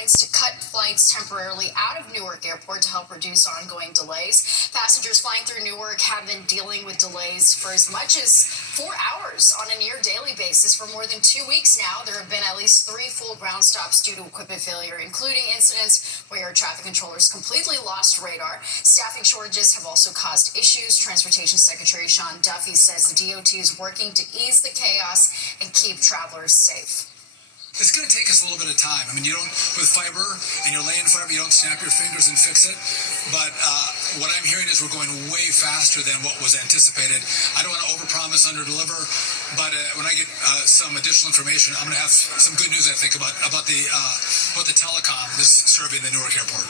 To cut flights temporarily out of Newark Airport to help reduce ongoing delays. Passengers flying through Newark have been dealing with delays for as much as 4 hours on a near daily basis for more than 2 weeks now. There have been at least 3 full ground stops due to equipment failure, including incidents where air traffic controllers completely lost radar. Staffing shortages have also caused issues. Transportation Secretary Sean Duffy says the DOT is working to ease the chaos and keep travelers safe. It's going to take us a little bit of time. I mean, you don't, with fiber and you're laying fiber, you don't snap your fingers and fix it. But what I'm hearing is we're going way faster than what was anticipated. I don't want to overpromise, underdeliver, but when I get some additional information, I'm going to have some good news, I think, about the telecom that's serving the Newark Airport.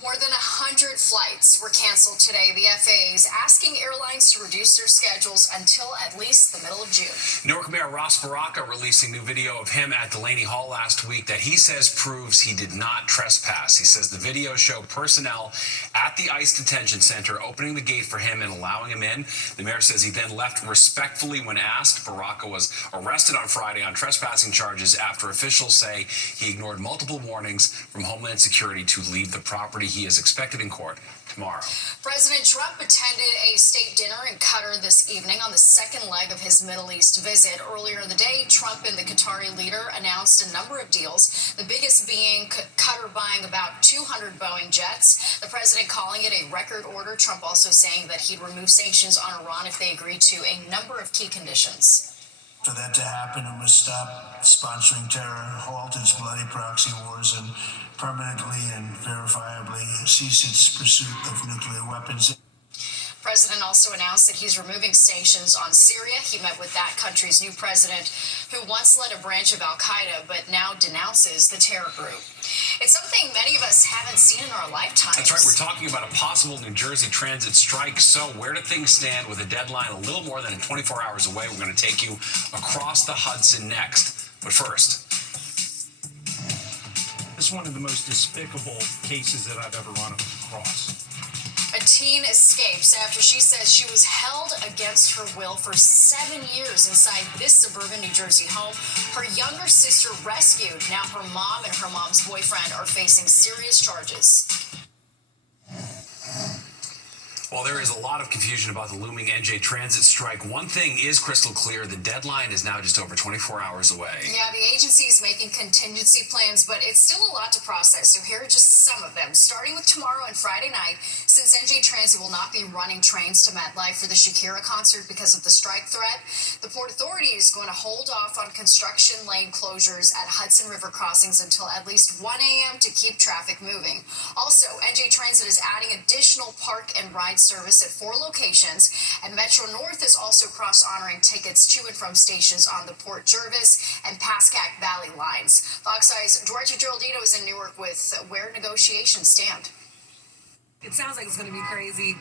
More than 100 flights were canceled today. The FAA is asking airlines to reduce their schedules until at least the middle of June. Newark Mayor Ross Baraka releasing new video of him at Delaney Hall last week that he says proves he did not trespass. He says the video showed personnel at the ICE detention center opening the gate for him and allowing him in. The mayor says he then left respectfully when asked. Baraka was arrested on Friday on trespassing charges after officials say he ignored multiple warnings from Homeland Security to leave the property. He is expected in court tomorrow. President Trump attended a state dinner in Qatar this evening on the second leg of his Middle East visit. Earlier in the day, Trump and the Qatari leader announced a number of deals, the biggest being Qatar buying about 200 Boeing jets. The president calling it a record order. Trump also saying that he'd remove sanctions on Iran if they agreed to a number of key conditions. For that to happen, it must stop sponsoring terror, halt its bloody proxy wars, and permanently and verifiably cease its pursuit of nuclear weapons. The president also announced that he's removing sanctions on Syria. He met with that country's new president, who once led a branch of al-Qaeda, but now denounces the terror group. It's something many of us haven't seen in our lifetimes. That's right. We're talking about a possible New Jersey Transit strike. So where do things stand with a deadline a little more than 24 hours away? We're going to take you across the Hudson next. But first, this is one of the most despicable cases that I've ever run across. A teen escapes after she says she was held against her will for 7 years inside this suburban New Jersey home. Her younger sister rescued. Now her mom and her mom's boyfriend are facing serious charges. While there is a lot of confusion about the looming NJ Transit strike, one thing is crystal clear. The deadline is now just over 24 hours away. Yeah, the agency is making contingency plans, but it's still a lot to process. So here are just some of them. Starting with tomorrow and Friday night, since NJ Transit will not be running trains to MetLife for the Shakira concert because of the strike threat, the Port Authority is going to hold off on construction lane closures at Hudson River crossings until at least 1 a.m. to keep traffic moving. Also, NJ Transit is adding additional park and ride service at 4 locations, and Metro North is also cross-honoring tickets to and from stations on the Port Jervis and Pascack Valley lines. Fox Eye's Georgia Geraldino is in Newark with where negotiations stand. It sounds like it's going to be crazy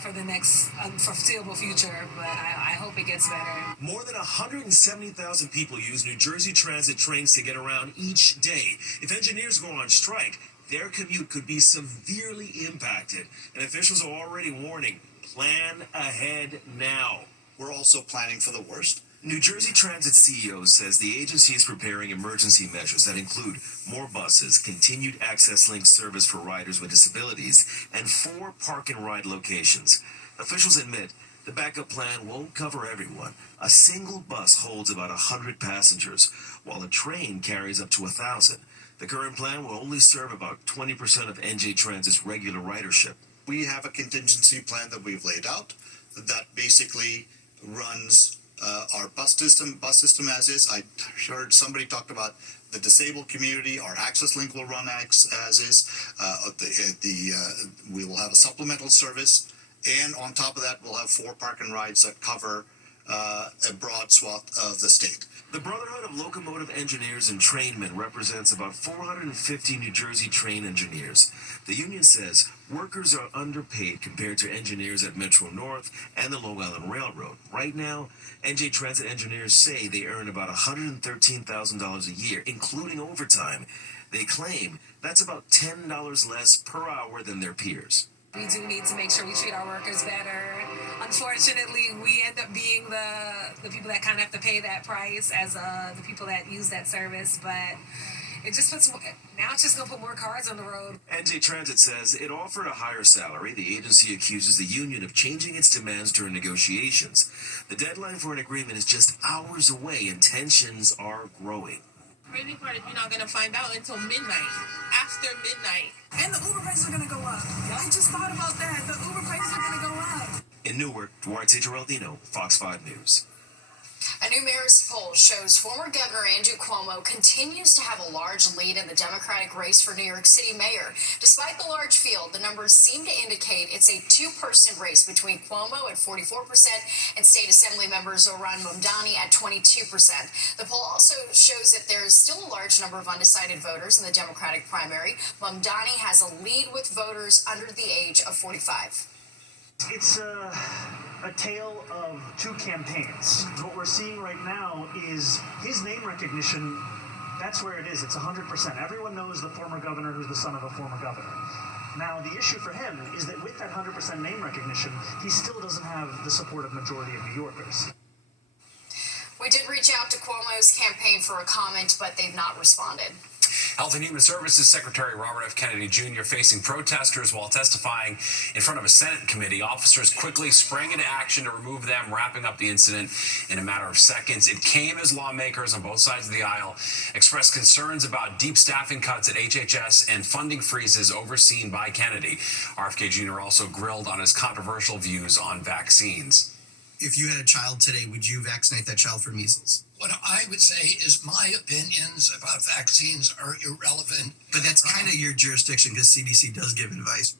for the next foreseeable future, but I hope it gets better. More than 170,000 people use New Jersey Transit trains to get around each day. If engineers go on strike, their commute could be severely impacted, and officials are already warning, plan ahead now. We're also planning for the worst. New Jersey Transit CEO says the agency is preparing emergency measures that include more buses, continued access link service for riders with disabilities, and 4 park and ride locations. Officials admit the backup plan won't cover everyone. A single bus holds about 100 passengers, while a train carries up to 1,000. The current plan will only serve about 20% of NJ Transit's regular ridership. We have a contingency plan that we've laid out that basically runs our bus system as is. I heard somebody talk about the disabled community. Our access link will run as is. We will have a supplemental service, and on top of that, we'll have 4 park and rides that cover a broad swath of the state. The Brotherhood of Locomotive Engineers and Trainmen represents about 450 New Jersey train engineers. The union says workers are underpaid compared to engineers at Metro North and the Long Island Railroad. Right now, NJ Transit engineers say they earn about $113,000 a year, including overtime. They claim that's about $10 less per hour than their peers. We do need to make sure we treat our workers better. Unfortunately, we end up being the people that kind of have to pay that price as the people that use that service. But it just puts more, now it's just gonna put more cars on the road. NJ Transit says it offered a higher salary. The agency accuses the union of changing its demands during negotiations. The deadline for an agreement is just hours away and tensions are growing. Crazy part is you're not gonna find out until midnight. After midnight. And the Uber prices are gonna go up. I just thought about that. The Uber prices are gonna go up. In Newark, Duarte Geraldino, Fox 5 News. A new Marist poll shows former Governor Andrew Cuomo continues to have a large lead in the Democratic race for New York City mayor. Despite the large field, the numbers seem to indicate it's a two-person race between Cuomo at 44% and State Assembly member Zohran Mamdani at 22%. The poll also shows that there is still a large number of undecided voters in the Democratic primary. Mamdani has a lead with voters under the age of 45. It's a tale of two campaigns. What we're seeing right now is his name recognition. That's where it is. It's 100%. Everyone knows the former governor who's the son of a former governor. Now, the issue for him is that with that 100% name recognition, he still doesn't have the support of majority of New Yorkers. We did reach out to Cuomo's campaign for a comment, but they've not responded. Health and Human Services Secretary Robert F. Kennedy Jr. facing protesters while testifying in front of a Senate committee. Officers quickly sprang into action to remove them, wrapping up the incident in a matter of seconds. It came as lawmakers on both sides of the aisle expressed concerns about deep staffing cuts at HHS and funding freezes overseen by Kennedy. RFK Jr. also grilled on his controversial views on vaccines. If you had a child today, would you vaccinate that child for measles? What I would say is my opinions about vaccines are irrelevant. But that's kind of your jurisdiction because CDC does give advice.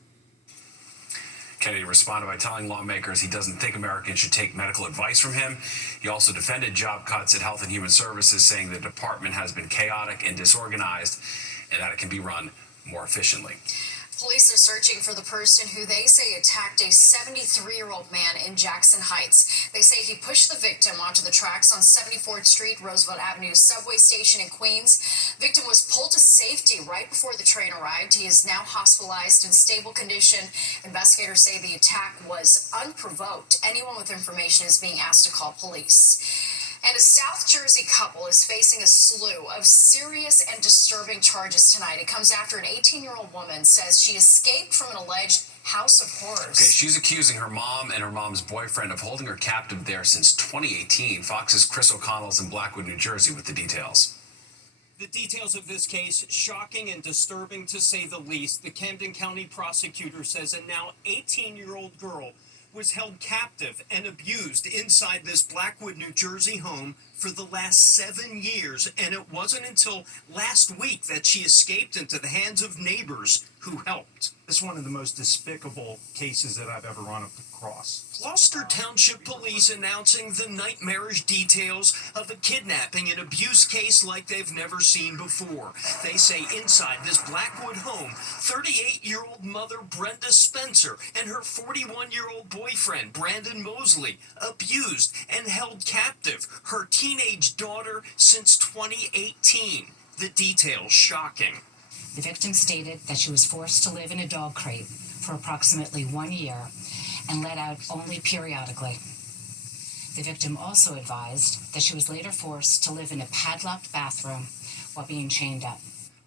Kennedy responded by telling lawmakers he doesn't think Americans should take medical advice from him. He also defended job cuts at Health and Human Services, saying the department has been chaotic and disorganized and that it can be run more efficiently. Police are searching for the person who they say attacked a 73-year-old man in Jackson Heights. They say he pushed the victim onto the tracks on 74th Street, Roosevelt Avenue subway station in Queens. Victim was pulled to safety right before the train arrived. He is now hospitalized in stable condition. Investigators say the attack was unprovoked. Anyone with information is being asked to call police. And a South Jersey couple is facing a slew of serious and disturbing charges tonight. It comes after an 18-year-old woman says she escaped from an alleged house of horrors. Okay, she's accusing her mom and her mom's boyfriend of holding her captive there since 2018. Fox's Chris O'Connell's in Blackwood, New Jersey with the details. The details of this case, shocking and disturbing to say the least. The Camden County prosecutor says a now 18-year-old girl was held captive and abused inside this Blackwood, New Jersey home for the last 7 years, and it wasn't until last week that she escaped into the hands of neighbors who helped. It's one of the most despicable cases that I've ever run across. Gloucester Township Police announcing the nightmarish details of a kidnapping and abuse case like they've never seen before. They say inside this Blackwood home, 38-year-old mother Brenda Spencer and her 41-year-old boyfriend Brandon Mosley abused and held captive her teenage daughter since 2018. The details shocking. The victim stated that she was forced to live in a dog crate for approximately 1 year and let out only periodically. The victim also advised that she was later forced to live in a padlocked bathroom while being chained up.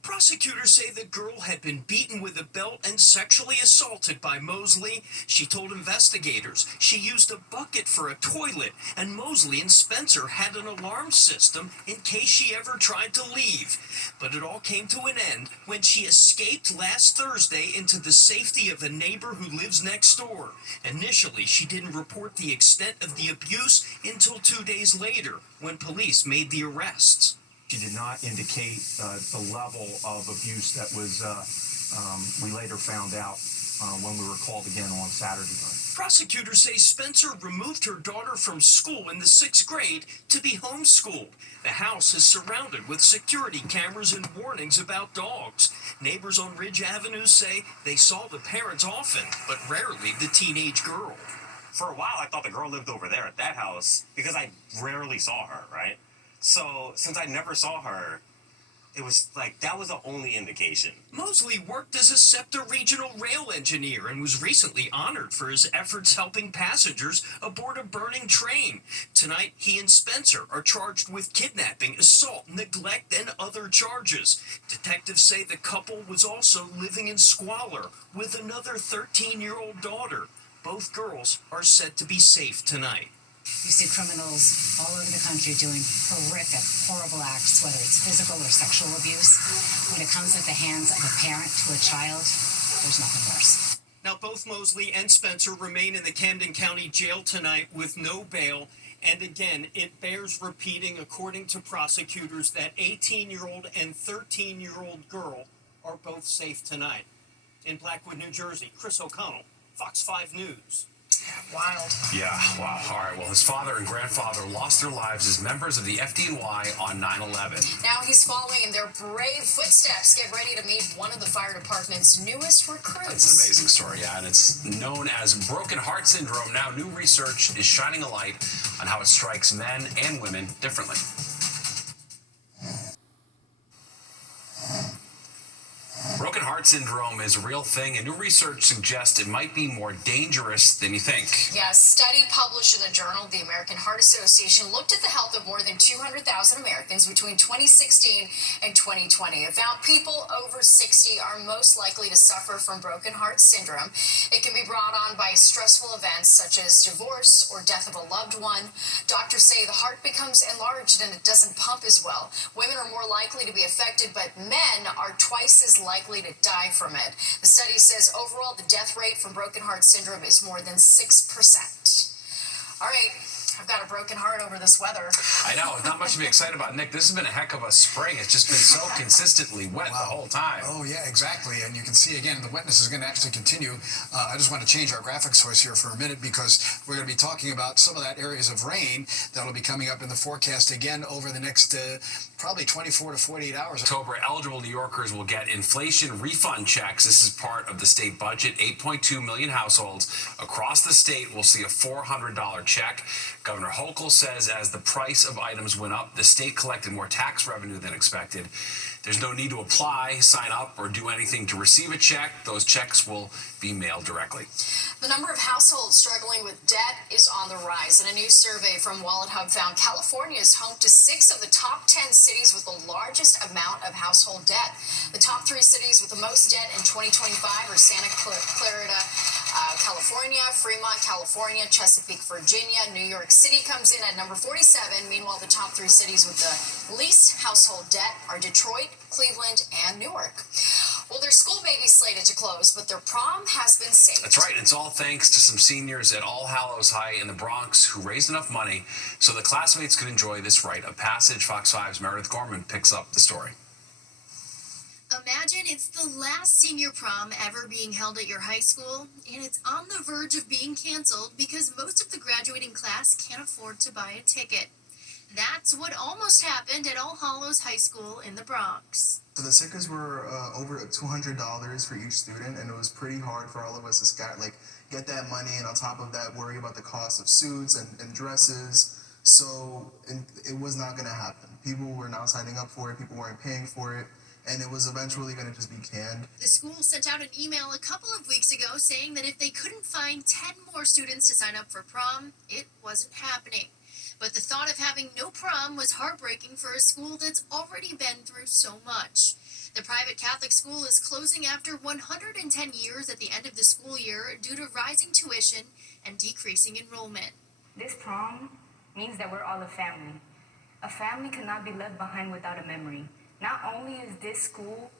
Prosecutors say the girl had been beaten with a belt and sexually assaulted by Mosley. She told investigators she used a bucket for a toilet, and Mosley and Spencer had an alarm system in case she ever tried to leave. But it all came to an end when she escaped last Thursday into the safety of a neighbor who lives next door. Initially, she didn't report the extent of the abuse until 2 days later when police made the arrests. She did not indicate the level of abuse that was, we later found out when we were called again on Saturday night. Prosecutors say Spencer removed her daughter from school in the 6th grade to be homeschooled. The house is surrounded with security cameras and warnings about dogs. Neighbors on Ridge Avenue say they saw the parents often, but rarely the teenage girl. For a while, I thought the girl lived over there at that house because I rarely saw her, right? So, since I never saw her, It was like, that was the only indication. Mosley worked as a SEPTA regional rail engineer and was recently honored for his efforts helping passengers aboard a burning train. Tonight, he and Spencer are charged with kidnapping, assault, neglect, and other charges. Detectives say the couple was also living in squalor with another 13-year-old daughter. Both girls are said to be safe tonight. You see criminals all over the country doing horrific, horrible acts, whether it's physical or sexual abuse. When it comes at the hands of a parent to a child, there's nothing worse. Now, both Mosley and Spencer remain in the Camden County Jail tonight with no bail. And again, it bears repeating, according to prosecutors, that 18-year-old and 13-year-old girl are both safe tonight. In Blackwood, New Jersey, Chris O'Connell, Fox 5 News. Wild. Yeah, wow. All right, well, his father and grandfather lost their lives as members of the FDNY on 9/11. Now he's following in their brave footsteps. Get ready to meet one of the fire department's newest recruits. That's an amazing story, yeah, and it's known as broken heart syndrome. Now, new research is shining a light on how it strikes men and women differently. Broken heart syndrome is a real thing, and new research suggests it might be more dangerous than you think. Yeah, a study published in the journal of the American Heart Association looked at the health of more than 200,000 Americans between 2016 and 2020. It found people over 60 are most likely to suffer from broken heart syndrome. It can be brought on by stressful events such as divorce or death of a loved one. Doctors say the heart becomes enlarged and it doesn't pump as well. Women are more likely to be affected, but men are twice as likely to die from it. The study says overall the death rate from broken heart syndrome is more than 6%. All right, I've got a broken heart over this weather. I know, not much to be excited about, Nick. This has been a heck of a spring. It's just been so consistently wet the whole time. Oh, yeah, exactly. And you can see, again, the wetness is going to actually continue. I just want to change our graphic source here for a minute because we're going to be talking about some of that areas of rain that'll be coming up in the forecast again over the next probably 24 to 48 hours. October, eligible New Yorkers will get inflation refund checks. This is part of the state budget. 8.2 million households across the state will see a $400 check. Governor Hochul says as the price of items went up, the state collected more tax revenue than expected. There's no need to apply, sign up, or do anything to receive a check. Those checks will be mailed directly. The number of households struggling with debt is on the rise. And a new survey from Wallet Hub found California is home to 6 of the top 10 cities with the largest amount of household debt. The top 3 cities with the most debt in 2025 are Santa Clarita, California, Fremont, California, Chesapeake, Virginia. New York City comes in at number 47. Meanwhile, the top 3 cities with the least household debt are Detroit, Cleveland, and Newark. Well, their school may be slated to close, but their prom has been saved. That's right. It's all thanks to some seniors at All Hallows High in the Bronx who raised enough money so the classmates could enjoy this rite of passage. Fox 5's Meredith Gorman picks up the story. Imagine it's the last senior prom ever being held at your high school, and it's on the verge of being canceled because most of the graduating class can't afford to buy a ticket. That's what almost happened at All Hallows High School in the Bronx. So the tickets were over $200 for each student, and it was pretty hard for all of us to get that money, and on top of that, worry about the cost of suits and dresses. So it was not going to happen. People were not signing up for it. People weren't paying for it. And it was eventually going to just be canned. The school sent out an email a couple of weeks ago saying that if they couldn't find 10 more students to sign up for prom, it wasn't happening. But the thought of having no prom was heartbreaking for a school that's already been through so much. The private Catholic school is closing after 110 years at the end of the school year due to rising tuition and decreasing enrollment. This prom means that we're all a family. A family cannot be left behind without a memory. Not only is this school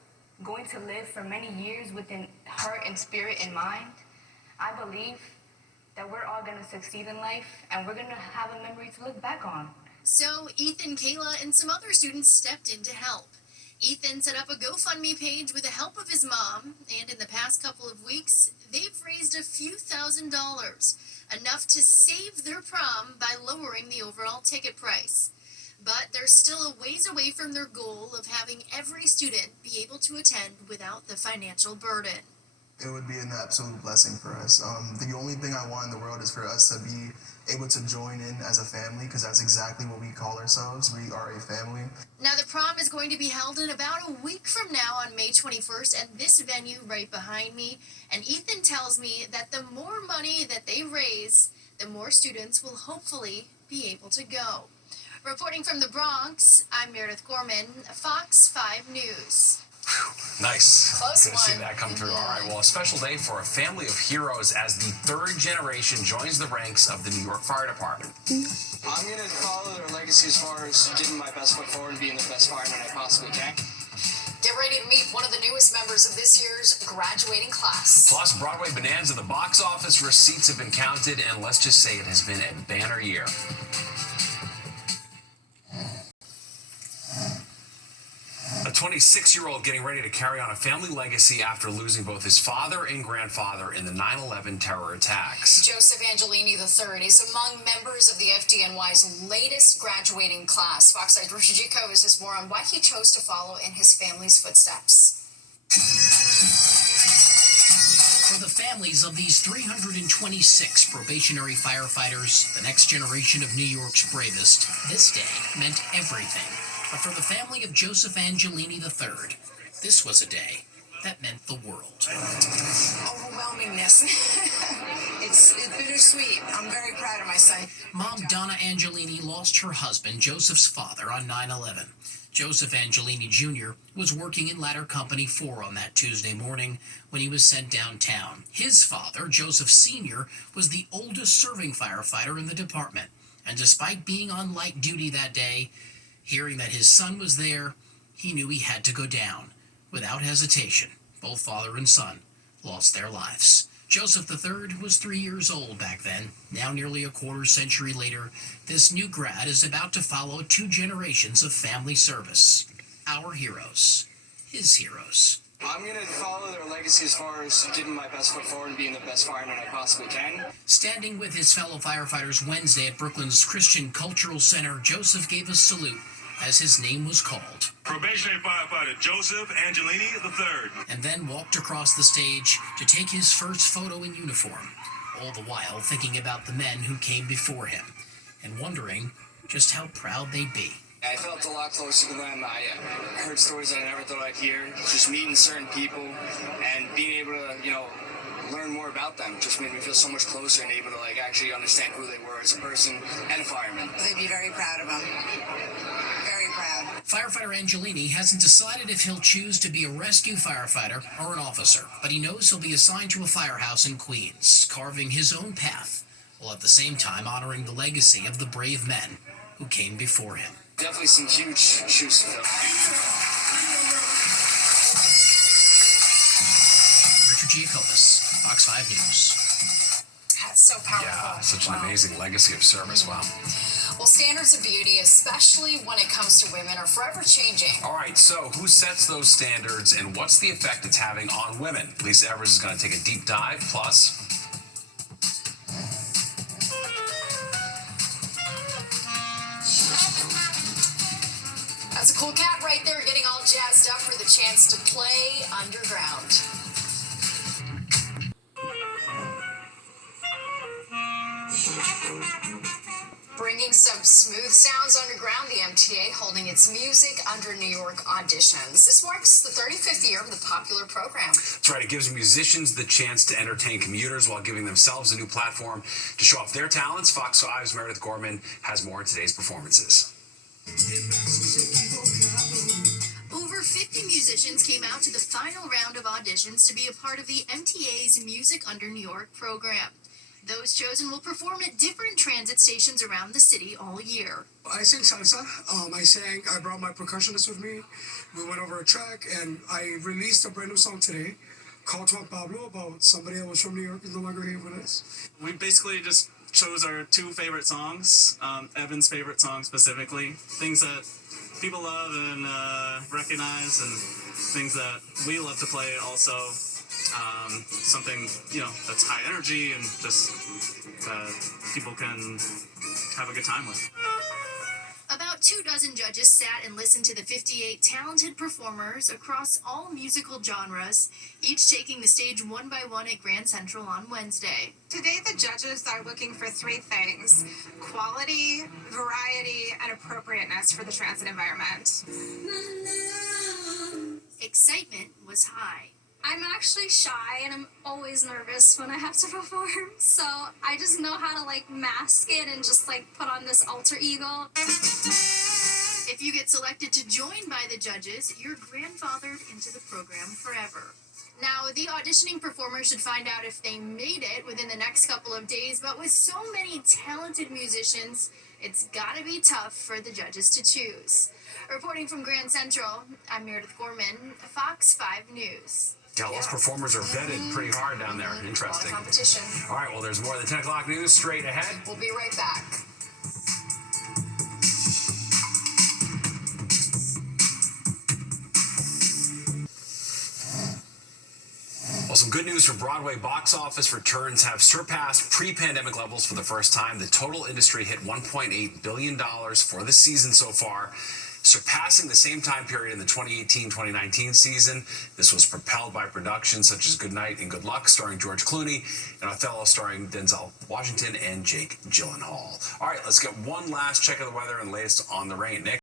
going to live for many years with an heart and spirit in mind, I believe that we're all going to succeed in life and we're going to have a memory to look back on. So Ethan, Kayla, and some other students stepped in to help. Ethan set up a GoFundMe page with the help of his mom, and in the past couple of weeks, they've raised a few $1,000s, enough to save their prom by lowering the overall ticket price. But they're still a ways away from their goal of having every student be able to attend without the financial burden. it would be an absolute blessing for us. The only thing I want in the world is for us to be able to join in as a family, because that's exactly what we call ourselves. We are a family. Now, the prom is going to be held in about a week from now on May 21st at this venue right behind me. And Ethan tells me that the more money that they raise, the more students will hopefully be able to go. Reporting from the Bronx, I'm Meredith Gorman, Fox 5 News. Nice. Close Good to see one. that come through. All right, well, a special day for a family of heroes as the third generation joins the ranks of the New York Fire Department. I'm going to follow their legacy as far as giving my best foot forward and being the best fireman I possibly can. Get ready to meet one of the newest members of this year's graduating class. Plus, Broadway Bonanza, the box office receipts have been counted, and let's just say it has been a banner year. A 26-year-old getting ready to carry on a family legacy after losing both his father and grandfather in the 9/11 terror attacks. Joseph Angelini III is among members of the FDNY's latest graduating class. Fox 5's Richard G. Covas has more on why he chose to follow in his family's footsteps. For the families of these 326 probationary firefighters, the next generation of New York's bravest, this day meant everything. But for the family of Joseph Angelini III, this was a day that meant the world. Overwhelmingness. It's bittersweet. I'm very proud of my son. Mom Donna Angelini lost her husband, Joseph's father, on 9/11. Joseph Angelini Jr. was working in Ladder Company 4 on that Tuesday morning when he was sent downtown. His father, Joseph Sr., was the oldest serving firefighter in the department. And despite being on light duty that day, hearing that his son was there, he knew he had to go down. Without hesitation, both father and son lost their lives. Joseph III was 3 years old back then. Now, nearly a quarter century later, this new grad is about to follow 2 generations of family service. Our heroes, his heroes. I'm going to follow their legacy as far as giving my best foot forward and being the best fireman I possibly can. Standing with his fellow firefighters Wednesday at Brooklyn's Christian Cultural Center, Joseph gave a salute as his name was called. Probationary firefighter Joseph Angelini III. And then walked across the stage to take his first photo in uniform, all the while thinking about the men who came before him and wondering just how proud they'd be. I felt a lot closer to them. I heard stories that I never thought I'd hear. Just meeting certain people and being able to, learn more about them just made me feel so much closer and able to actually understand who they were as a person and a fireman. They'd be very proud of him. Very proud. Firefighter Angelini hasn't decided if he'll choose to be a rescue firefighter or an officer, but he knows he'll be assigned to a firehouse in Queens, carving his own path, while at the same time honoring the legacy of the brave men who came before him. Definitely some huge shoes to fill. Richard Giacobas, Fox 5 News. That's so powerful. Yeah, such an amazing legacy of service. Wow. Well, standards of beauty, especially when it comes to women, are forever changing. All right, so who sets those standards and what's the effect it's having on women? Lisa Evers is going to take a deep dive. Plus, That's a cool cat right there getting all jazzed up for the chance to play underground. Bringing some smooth sounds underground, the MTA holding its Music Under New York auditions. This marks the 35th year of the popular program. that's right, it gives musicians the chance to entertain commuters while giving themselves a new platform to show off their talents. Fox 5's Meredith Gorman has more in today's performances. Over 50 musicians came out to the final round of auditions to be a part of the MTA's Music Under New York program. Those chosen will perform at different transit stations around the city all year. I sing salsa. I brought my percussionist with me. We went over a track, and I released a brand new song today called Juan Pablo about somebody that was from New York is no longer here with us. We basically just chose our 2 favorite songs, Evan's favorite song specifically, things that people love and recognize, and things that we love to play also. Something, that's high energy and just people can have a good time with. About 24 judges sat and listened to the 58 talented performers across all musical genres, each taking the stage one by one at Grand Central on Wednesday. Today, the judges are looking for three things: quality, variety, and appropriateness for the transit environment. Excitement was high. I'm actually shy and I'm always nervous when I have to perform, so I just know how to mask it and just put on this alter ego. If you get selected to join by the judges, you're grandfathered into the program forever. Now, the auditioning performers should find out if they made it within the next couple of days, but with so many talented musicians, it's gotta be tough for the judges to choose. Reporting from Grand Central, I'm Meredith Gorman, Fox 5 News. Yeah, those performers are vetted pretty hard down there. Interesting. A lot of competition. All right, well, there's more of the 10 o'clock news straight ahead. We'll be right back. Well, some good news for Broadway. Box office returns have surpassed pre-pandemic levels for the first time. The total industry hit $1.8 billion for the season so far, surpassing the same time period in the 2018-2019 season. This was propelled by productions such as Good Night and Good Luck, starring George Clooney, and Othello, starring Denzel Washington and Jake Gyllenhaal. All right, let's get one last check of the weather and latest on the rain. Nick?